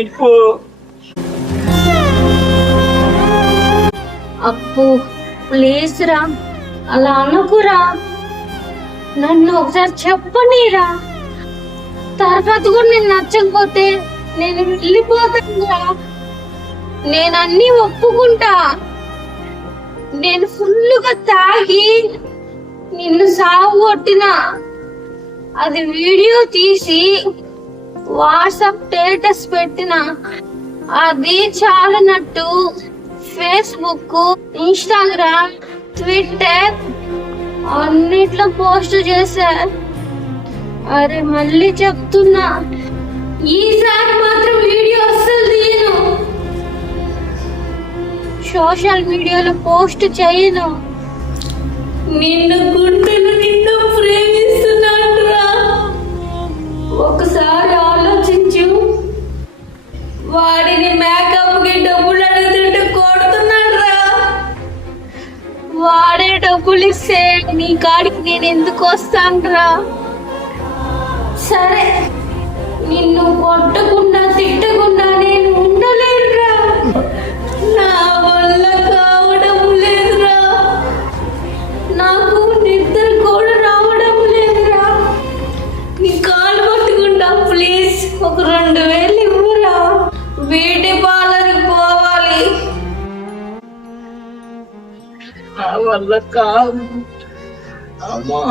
వెళ్ళిపో. అప్పు ప్లీజ్ రా, అలా అనుకురా. నన్ను ఒకసారి చెప్పనీరా. తర్వాత కూడా నేను నచ్చకపోతే నేను వెళ్ళిపోతానురా. నేను అన్ని ఒప్పుకుంటా. నేను ఫుల్లుగా తాగి నిన్ను సాగు కొట్టినా అది వీడియో తీసి వాట్సాప్ స్టేటస్ పెట్టిన అది చాలనట్టు ఫేస్బుక్, ఇన్స్టాగ్రామ్, ట్విట్టర్ అన్నిట్లో పోస్ట్ చేశా. అరే మళ్ళీ చెప్తున్నా, ఈసారి మాత్రం వీడియో అస్సలు తీయను, సోషల్ మీడియాలో పోస్ట్ చేయను. నిన్ను గుండెలు నిన్ను ప్రేమిస్తున్నాడురా. ఒకసారి ఆలోచించు. వాడిని మేకప్ కి డబ్బులు అడుగుతుంటే కొడుతున్నాడురా. వాడే డబ్బులు ఇస్తే నీ కాడికి నేను ఎందుకు వస్తానురా? సరే, నిన్ను కొట్టకుండా తిట్టకుండా నేను ఉండలేనురా. నా వల్ల కావడం లేదురా. నాకు నిద్ర కూడా రావడం లేదురా. నీ కాలు పట్టుకుంటా, ప్లీజ్ ఒక 2000 ఇవ్వరా. బ్యూటీ పార్లర్కి పోవాలి. నా వల్ల కాదు అమ్మా.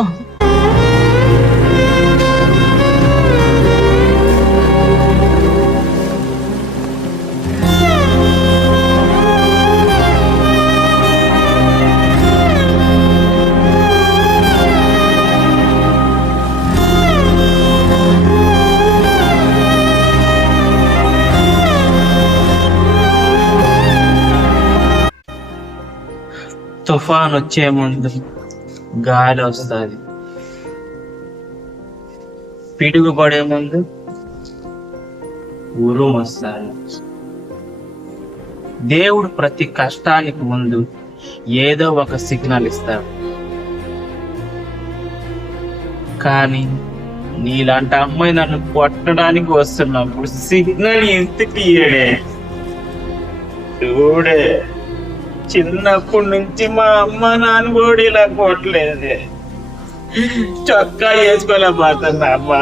తుఫాన్ వచ్చే ముందు గాలి వస్తుంది, పిడుగు పడే ముందు ఉరుము వస్తుంది. దేవుడు ప్రతి కష్టానికి ముందు ఏదో ఒక సిగ్నల్ ఇస్తాడు. కానీ నీలాంటి అమ్మాయి నన్ను కొట్టడానికి వస్తున్నప్పుడు సిగ్నల్ ఎందుకు ఇయ్యడే? చూడే, చిన్నప్పటి నుంచి మా అమ్మ నాన్న కూడా ఇలా కొట్టలేదు. చొక్కా వేసుకోలేకపోతున్నా అమ్మా.